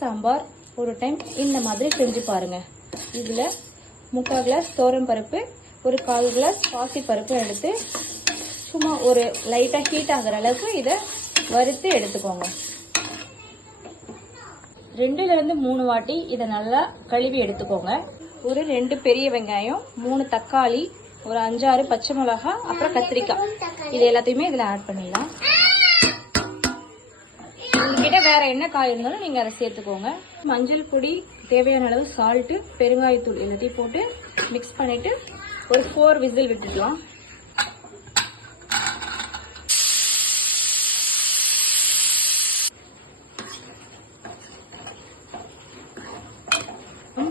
சாம்பார் ஒரு டைம் இந்த மாதிரி செஞ்சு பாருங்க. இதில் 3/4 கிளாஸ் தோரம் பருப்பு, ஒரு 1/4 கிளாஸ் பாசி பருப்பு எடுத்து சும்மா ஒரு லைட்டாக ஹீட் ஆகிற அளவுக்கு இதை வறுத்து எடுத்துக்கோங்க. 2லிருந்து 3 வாட்டி இதை நல்லா கழுவி எடுத்துக்கோங்க. ஒரு 2 பெரிய வெங்காயம், 3 தக்காளி, ஒரு 5-6 பச்சை மிளகாய், அப்புறம் கத்திரிக்காய், இது எல்லாத்தையுமே இதில் ஆட் பண்ணிடலாம். உங்ககிட்ட வேற என்ன காய் இருந்தாலும் நீங்க அதை சேர்த்துக்கோங்க. மஞ்சள் பொடி, தேவையான அளவு சால்ட்டு, பெருங்காயத்தூள் எல்லாத்தையும் போட்டு மிக்ஸ் பண்ணிட்டு ஒரு 4 விசில் விட்டுக்கலாம்.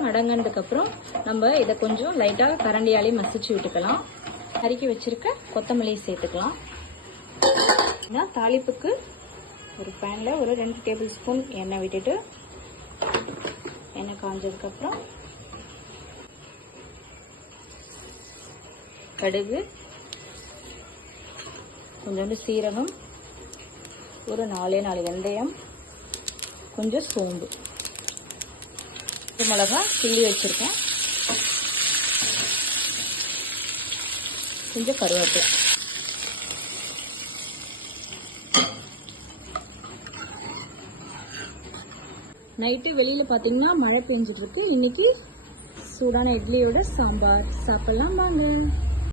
அடங்கினதுக்கு அப்புறம் நம்ம இதை கொஞ்சம் லைட்டா கரண்டியாலே மசிச்சு விட்டுக்கலாம். நறுக்கி வச்சிருக்க கொத்தமல்லி சேர்த்துக்கலாம். தாளிப்புக்கு ஒரு பேன்ல ஒரு 2 டேபிள் ஸ்பூன் எண்ணெய் விட்டுட்டு, எண்ணெய் காஞ்சதுக்கு அப்புறம் கடுகு, கொஞ்சோண்டு சீரகம், ஒரு 4 வெந்தயம், கொஞ்சம் சோம்பு, மிளகாய் கிள்ளி வச்சிருக்கேன், கொஞ்சம் கருவேப்பிலை. நைட்டு வெளியில பாத்தீங்கன்னா மழை பெஞ்சிட்டு இருக்கு. இன்னைக்கு சூடான இட்லியோட சாம்பார் சாப்பிடலாம் வாங்க.